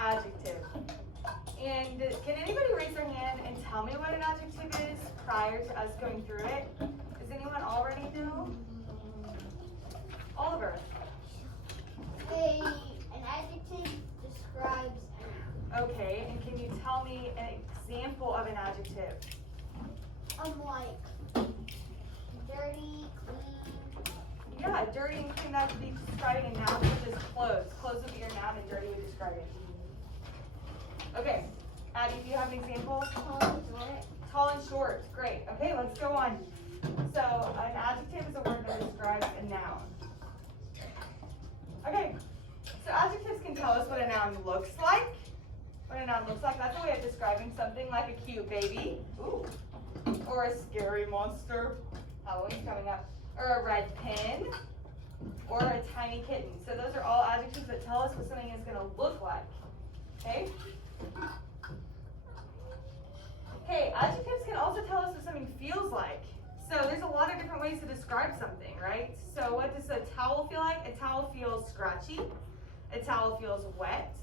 adjective. And can anybody raise their hand and tell me what an adjective is prior to us going through it? Does anyone already know? Oliver. An adjective describes a noun. Okay, and can you tell me an example of an adjective? Like dirty, clean. Yeah, dirty and clean, that would be describing a noun, such as clothes. Clothes would be your noun and dirty would describe it. Okay, Addie, do you have an example? Tall and short, great. Okay, let's go on. So an adjective is a word that describes a noun. Okay, so adjectives can tell us what a noun looks like. What a noun looks like, that's a way of describing something, like a cute baby. Ooh. Or a scary monster. Halloween's coming up. Or a red pin. Or a tiny kitten. So those are all adjectives that tell us what something is going to look like. Okay? Okay, adjectives can also tell us what something feels like. So there's a lot of different ways to describe something, right? So what does a towel feel like? A towel feels scratchy. A towel feels wet.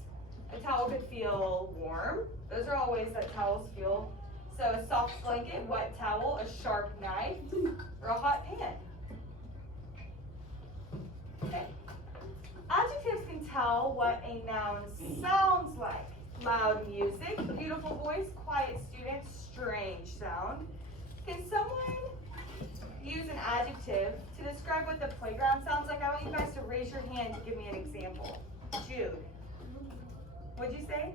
A towel could feel warm. Those are all ways that towels feel. So a soft blanket, wet towel, a sharp knife, or a hot pan. Okay. Adjectives can tell what a noun sounds like. Loud music, beautiful voice, quiet student, strange sound. Can someone use an adjective to describe what the playground sounds like? I want you guys to raise your hand to give me an example. Jude. What'd you say?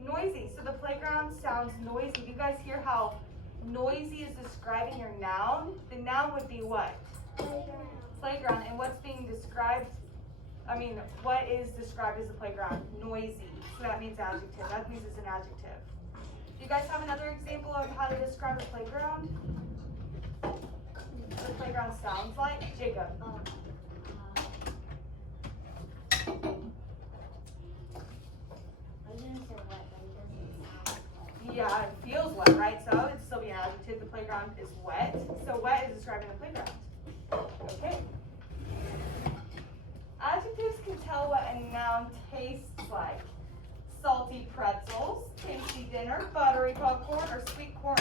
Noisy. So the playground sounds noisy. Do you guys hear how noisy is describing your noun? The noun would be what? Playground. Playground. And what's being described? What is described as the playground? Noisy. So that means adjective. That means it's an adjective. Do you guys have another example of how to describe a playground? What the playground sounds like? Jacob. Yeah, it feels wet, right? So it'd still be an adjective. The playground is wet. So wet is describing the playground. Okay. Adjectives can tell what a noun tastes like. Salty pretzels, tasty dinner, buttery popcorn, or sweet corn.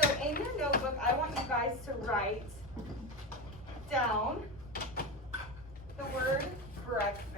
So in your notebook, I want you guys to write down the word breakfast.